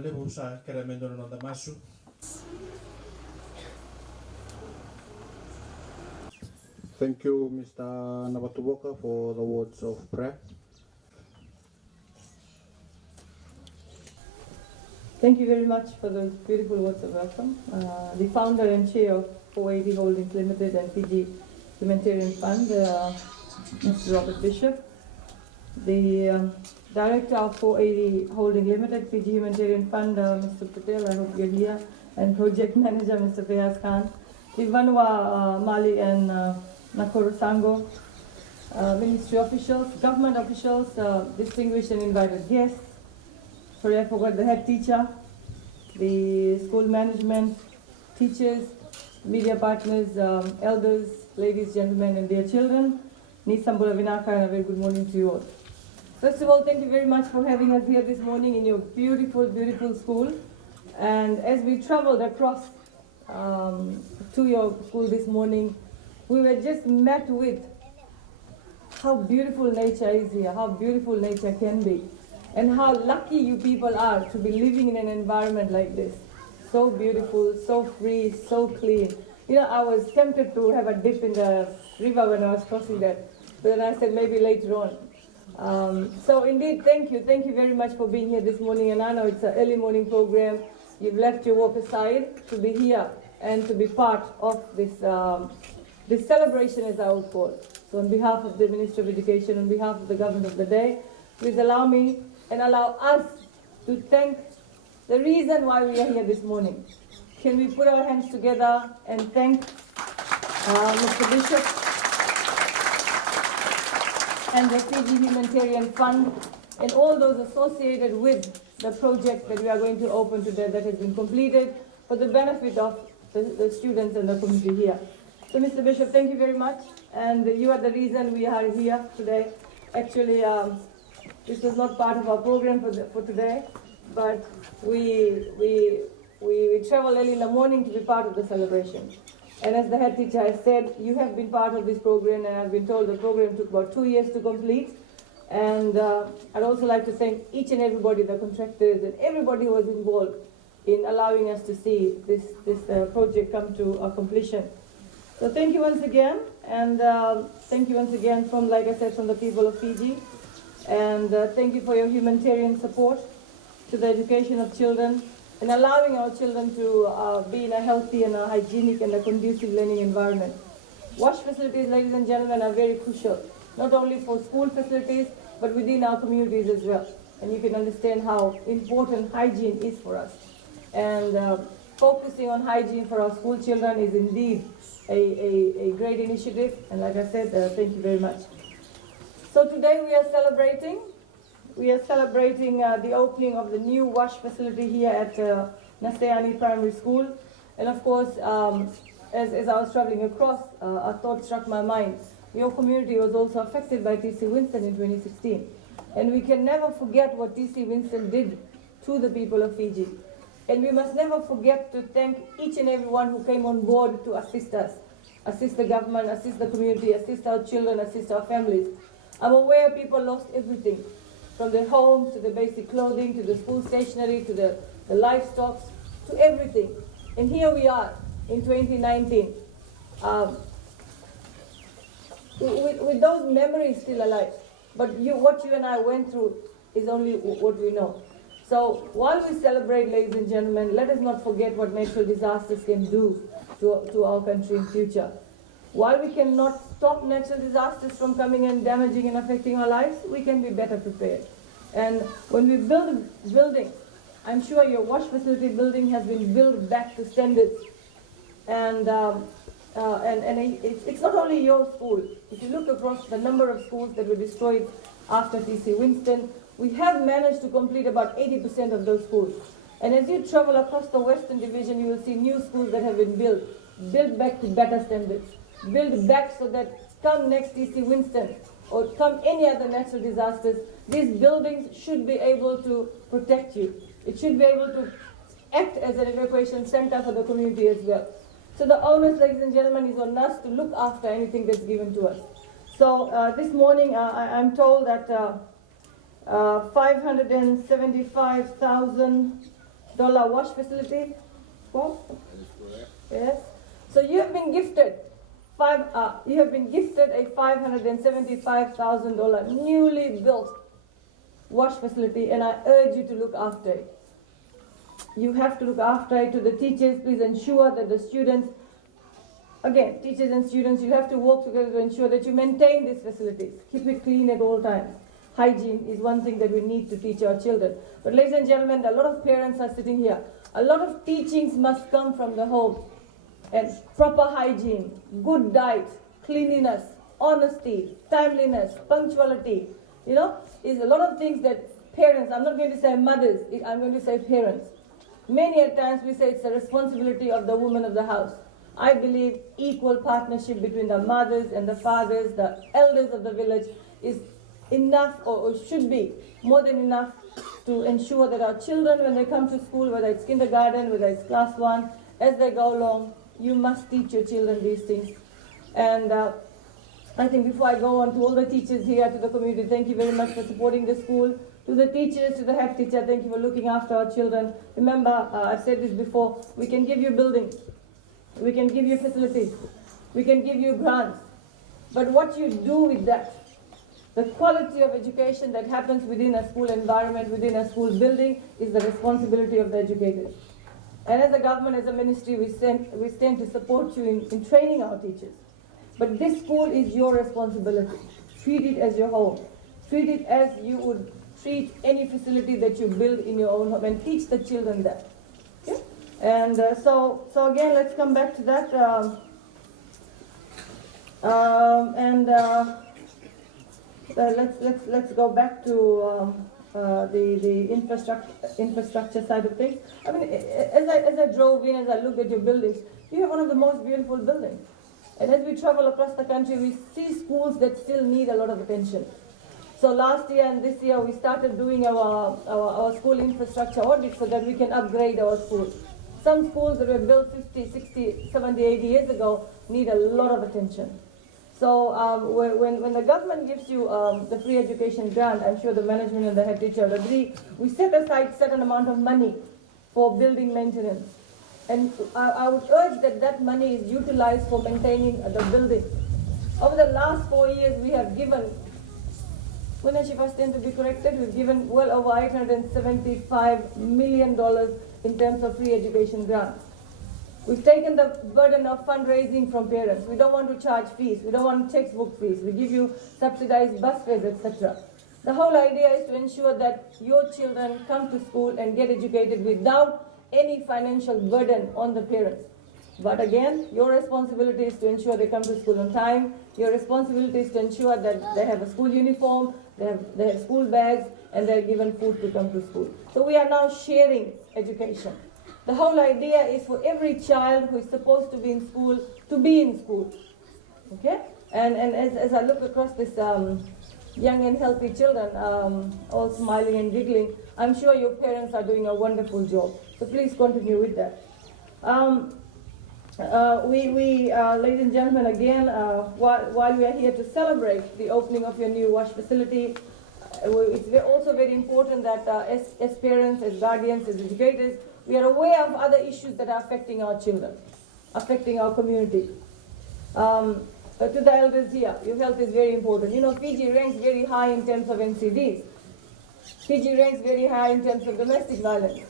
lebu sa kera mendono nonda masu. Thank you, Mr. Nabatuboka, for the words of prayer. Thank you very much for those beautiful words of welcome. The founder and chair of 480 Holdings Limited and Fiji Humanitarian Fund, Mr. Robert Bishop, the director of 480 Holding Limited, Fiji Humanitarian Fund, Mr. Patel, I hope you're here, and project manager, Mr. Fayaz Khan, the Vanua Mali and Nakoro Sango, ministry officials, government officials, distinguished and invited guests. Sorry, I forgot the head teacher, the school management, teachers, media partners, elders, ladies, gentlemen, and dear children. Nisambula Vinaka, and a very good morning to you all. First of all, thank you very much for having us here this morning in your beautiful, beautiful school. And as we traveled across to your school this morning, we were just met with how beautiful nature is here, how beautiful nature can be, and how lucky you people are to be living in an environment like this. So beautiful, so free, so clean. You know, I was tempted to have a dip in the river when I was crossing that, but then I said maybe later on. So indeed, thank you very much for being here this morning. And I know it's an early morning program. You've left your work aside to be here and to be part of this this celebration, as I would call it. So on behalf of the Minister of Education, on behalf of the government of the day, please allow me and allow us to thank the reason why we are here this morning. Can we put our hands together and thank Mr. Bishop and the Fiji Humanitarian Fund and all those associated with the project that we are going to open today that has been completed for the benefit of the students and the community here. So Mr. Bishop, thank you very much, and you are the reason we are here today. Actually, this was not part of our program for today, but we traveled early in the morning to be part of the celebration. And as the head teacher has said, you have been part of this program, and I've been told the program took about 2 years to complete. And I'd also like to thank each and everybody, the contractors and everybody who was involved in allowing us to see this project come to a completion. So thank you once again, and thank you once again from, like I said, from the people of Fiji. And thank you for your humanitarian support to the education of children and allowing our children to be in a healthy and a hygienic and a conducive learning environment. Wash facilities, ladies and gentlemen, are very crucial, not only for school facilities, but within our communities as well. And you can understand how important hygiene is for us. And focusing on hygiene for our school children is indeed a great initiative. And like I said, thank you very much. So today we are celebrating the opening of the new wash facility here at Naseyani Primary School. And of course, as I was traveling across, a thought struck my mind. Your community was also affected by T.C. Winston in 2016. And we can never forget what T.C. Winston did to the people of Fiji. And we must never forget to thank each and everyone who came on board to assist us, assist the government, assist the community, assist our children, assist our families. I'm aware people lost everything, from their homes to the basic clothing, to the school stationery, to the livestock, to everything. And here we are in 2019, with those memories still alive. But what you and I went through is only what we know. So while we celebrate, ladies and gentlemen, let us not forget what natural disasters can do to our country in future. While we cannot stop natural disasters from coming and damaging and affecting our lives, we can be better prepared. And when we build buildings, I'm sure your wash facility building has been built back to standards. And it's not only your school. If you look across the number of schools that were destroyed after T.C. Winston, we have managed to complete about 80% of those schools. And as you travel across the Western Division, you will see new schools that have been built back to better standards, built back so that come next T.C. Winston or come any other natural disasters, these buildings should be able to protect you. It should be able to act as an evacuation center for the community as well. So the onus, ladies and gentlemen, is on us to look after anything that's given to us. So this morning, I'm told that 575,000 wash facility. What? Yes. So you have been gifted a $575,000 newly built wash facility, and I urge you to look after it. You have to look after it. To the teachers, please ensure that the students, again, teachers and students, you have to work together to ensure that you maintain these facilities. Keep it clean at all times. Hygiene is one thing that we need to teach our children. But ladies and gentlemen, a lot of parents are sitting here. A lot of teachings must come from the home. And proper hygiene, good diet, cleanliness, honesty, timeliness, punctuality, is a lot of things that parents, I'm not going to say mothers, I'm going to say parents. Many a times we say it's the responsibility of the woman of the house. I believe equal partnership between the mothers and the fathers, the elders of the village is enough or should be more than enough to ensure that our children, when they come to school, whether it's kindergarten, whether it's class 1, as they go along, you must teach your children these things. And I think before I go on, to all the teachers here, to the community, thank you very much for supporting the school. To the teachers, to the head teacher, thank you for looking after our children. Remember, I've said this before, we can give you buildings, we can give you facilities, we can give you grants. But what you do with that, the quality of education that happens within a school environment, within a school building, is the responsibility of the educators. And as a government, as a ministry, we stand to support you in training our teachers. But this school is your responsibility. Treat it as your home. Treat it as you would treat any facility that you build in your own home, and teach the children that. Okay? And so again, let's come back to that. Let's go back to the infrastructure side of things. I mean, as I drove in, as I looked at your buildings, you have one of the most beautiful buildings. And as we travel across the country, we see schools that still need a lot of attention. So last year and this year, we started doing our school infrastructure audit so that we can upgrade our schools. Some schools that were built 50, 60, 70, 80 years ago need a lot of attention. So when the government gives you the free education grant, I'm sure the management and the head teacher will agree, we set aside certain amount of money for building maintenance. And I would urge that money is utilized for maintaining the building. Over the last 4 years, we have given, when I stand to be corrected, we've given well over $875 million in terms of free education grants. We've taken the burden of fundraising from parents. We don't want to charge fees. We don't want textbook fees. We give you subsidized bus fares, etc. The whole idea is to ensure that your children come to school and get educated without any financial burden on the parents. But again, your responsibility is to ensure they come to school on time. Your responsibility is to ensure that they have a school uniform, they have school bags, and they're given food to come to school. So we are now sharing education. The whole idea is for every child who is supposed to be in school to be in school. Okay? And as I look across this young and healthy children, all smiling and giggling, I'm sure your parents are doing a wonderful job. So please continue with that. Ladies and gentlemen, again, while we are here to celebrate the opening of your new wash facility, it's also very important that as parents, as guardians, as educators, we are aware of other issues that are affecting our children, affecting our community. To the elders here, your health is very important. You know, Fiji ranks very high in terms of NCDs. Fiji ranks very high in terms of domestic violence.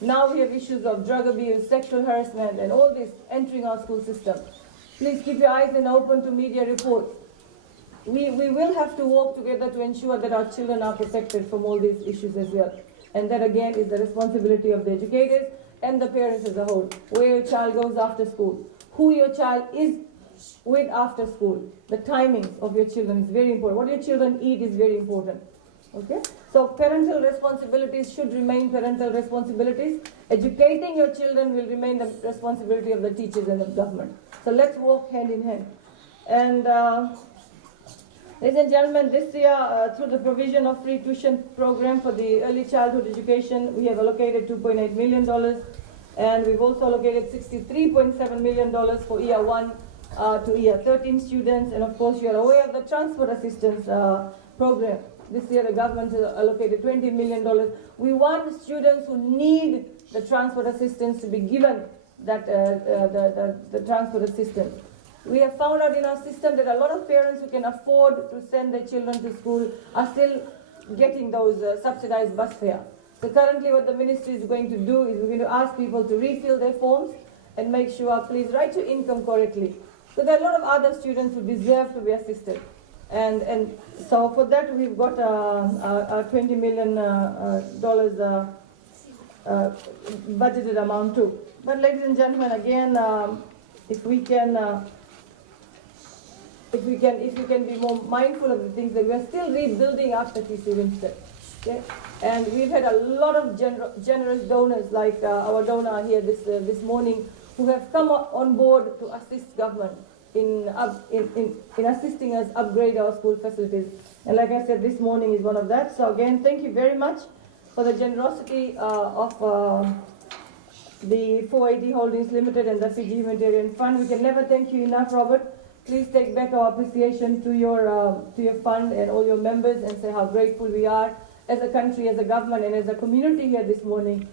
Now we have issues of drug abuse, sexual harassment, and all this entering our school system. Please keep your eyes open to media reports. We will have to work together to ensure that our children are protected from all these issues as well. And that again is the responsibility of the educators and the parents as a whole. Where your child goes after school, who your child is with after school, the timings of your children is very important. What your children eat is very important. Okay? So parental responsibilities should remain parental responsibilities. Educating your children will remain the responsibility of the teachers and the government. So let's work hand in hand. And ladies and gentlemen, this year, through the provision of free tuition program for the early childhood education, we have allocated $2.8 million. And we've also allocated $63.7 million for year 1 to year 13 students. And of course, you are aware of the transport assistance program. This year, the government has allocated $20 million. We want students who need the transport assistance to be given that the transport assistance. We have found out in our system that a lot of parents who can afford to send their children to school are still getting those subsidized bus fare. So currently what the ministry is going to do is we're going to ask people to refill their forms and make sure, please write your income correctly. So there are a lot of other students who deserve to be assisted. And so for that we've got a $20 million budgeted amount too. But ladies and gentlemen, again, if we can be more mindful of the things that we are still rebuilding after TC Winstead. Okay? And we've had a lot of generous donors, like our donor here this morning, who have come on board to assist government in assisting us upgrade our school facilities. And like I said, this morning is one of that. So again, thank you very much for the generosity of the 480 Holdings Limited and the Fiji Humanitarian Fund. We can never thank you enough, Robert. Please take back our appreciation to your fund and all your members and say how grateful we are as a country, as a government, and as a community here this morning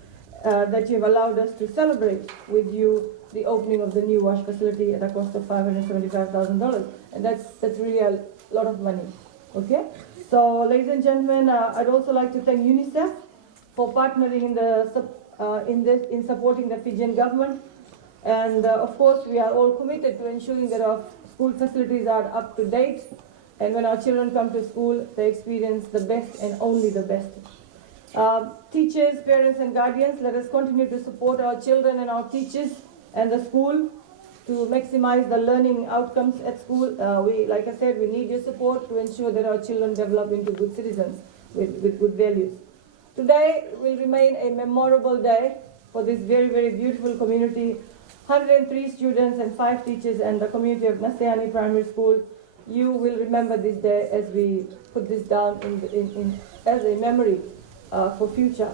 that you have allowed us to celebrate with you the opening of the new wash facility at a cost of $575,000. And that's really a lot of money. Okay? So, ladies and gentlemen, I'd also like to thank UNICEF for partnering in supporting the Fijian government. And of course, we are all committed to ensuring that our school facilities are up to date. And when our children come to school, they experience the best and only the best. Teachers, parents and guardians, let us continue to support our children and our teachers and the school to maximize the learning outcomes at school. Like I said, we need your support to ensure that our children develop into good citizens with good values. Today will remain a memorable day for this very, very beautiful community. 103 students and 5 teachers and the community of Naseyani Primary School. You will remember this day as we put this down as a memory for future.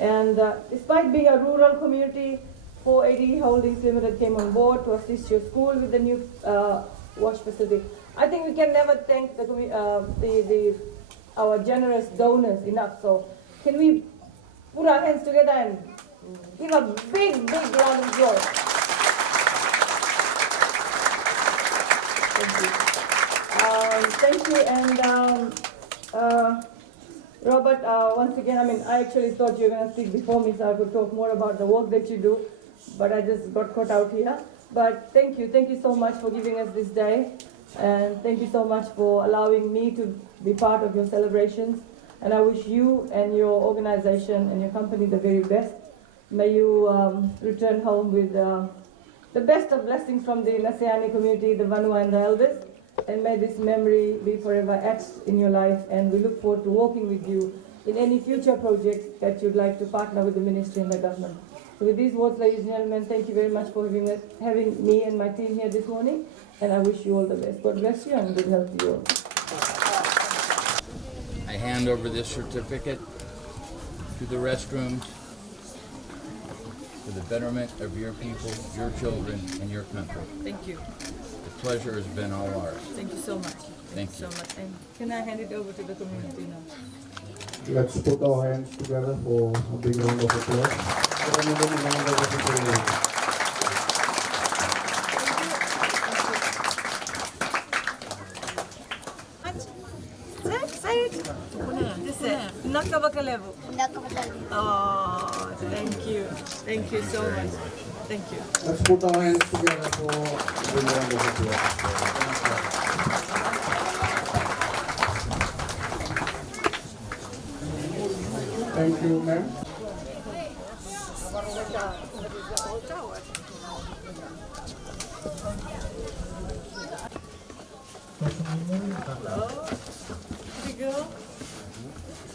And despite being a rural community, 480 Holdings Limited came on board to assist your school with the new wash facility. I think we can never thank our generous donors enough. So can we put our hands together and give a big, big round of applause? Thank you. Thank you. And Robert, once again, I actually thought you were going to speak before me so I could talk more about the work that you do, but I just got caught out here. But thank you so much for giving us this day, and thank you so much for allowing me to be part of your celebrations. And I wish you and your organization and your company the very best. May you return home with the best of blessings from the Naseyani community, the Vanua and the elders. And may this memory be forever etched in your life. And we look forward to working with you in any future projects that you'd like to partner with the ministry and the government. So with these words, ladies and gentlemen, thank you very much for having me and my team here this morning. And I wish you all the best. God bless you and good health to you all. I hand over this certificate to the restrooms for the betterment of your people, your children, and your country. Thank you. The pleasure has been all ours. Thank you so much. Thank you. So much. And can I hand it over to the community now? Let's put our hands together for a big round of applause. Say it. Just say Nakabakalevu. Oh, thank you. Thank you so much. Thank you. Let's put our hands together for a big round of applause. Thank you, ma'am. Hello. Pretty girl.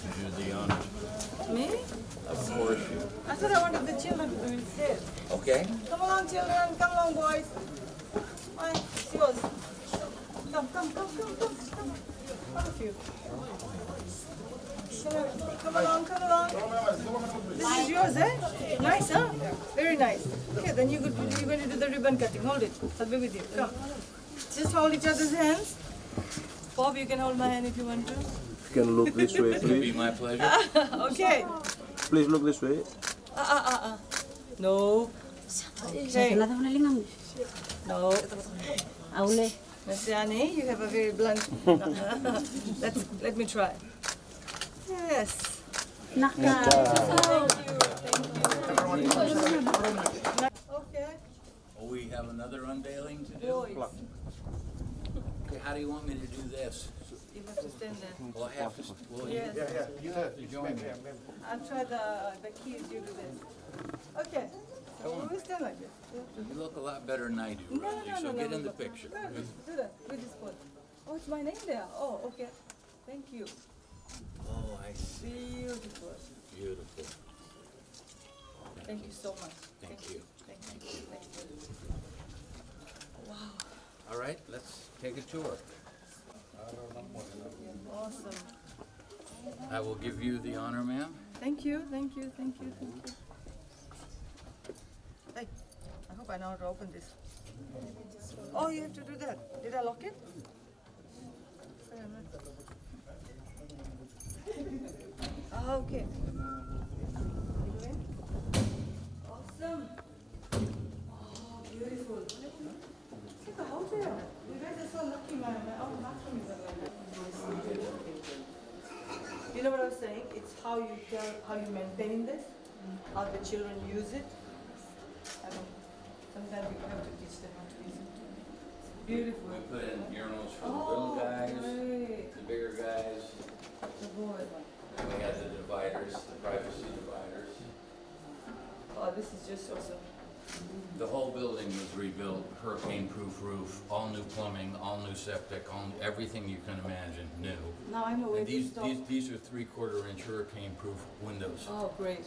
You do the honors. Me? Of course you. I thought I wanted the children to do it instead. Okay. Come along, children. Come along, boys. Why? It's yours. Come. One of you. Come along. This is yours, eh? Nice, huh? Very nice. Okay, then you're going to do the ribbon cutting. Hold it. I'll be with you. Come. Just hold each other's hands. Bob, you can hold my hand if you want to. You can look this way, It'll be please. my pleasure. Okay. Please look this way. No. Okay. No. Aule. Naseyani, you have a very blunt. Let me try. Yes. Naka. Okay. Oh, we have another unveiling to do? Boys, Okay, how do you want me to do this? you have to stand there. Well, I have to, well, Yes. you have to join me. I'll try the keys. You do this. Okay. So we stand like this. You look a lot better than I do, No, Rosy, no, so no, get no, in the no. picture. No, do that. We just put. Oh, it's my name there. Oh, okay. Thank you. Oh, I see. Beautiful. Beautiful. Thank you so much. Thank you. Thank you. Thank you. Wow. All right, let's take a tour. Awesome. I will give you the honor, ma'am. Thank you. Thank you. Thank you. Thank you. Hey, I hope I know how to open this. Oh, you have to do that. Did I lock it? Ah, okay. Awesome. Oh, beautiful. Look at the hotel. You guys are so lucky, my own bathroom is like that. You know what I was saying? It's how you maintain this, how the children use it. I mean, sometimes you have to teach them how to use it. It's beautiful. We put in urinals for the little guys, Great. the bigger guys, The boy. and we had the dividers, the privacy dividers. Oh, this is just awesome. The whole building was rebuilt, hurricane-proof roof, all new plumbing, all new septic, everything you can imagine, new. Now I know where And to stop. these are 3/4 inch hurricane-proof windows. Oh, great.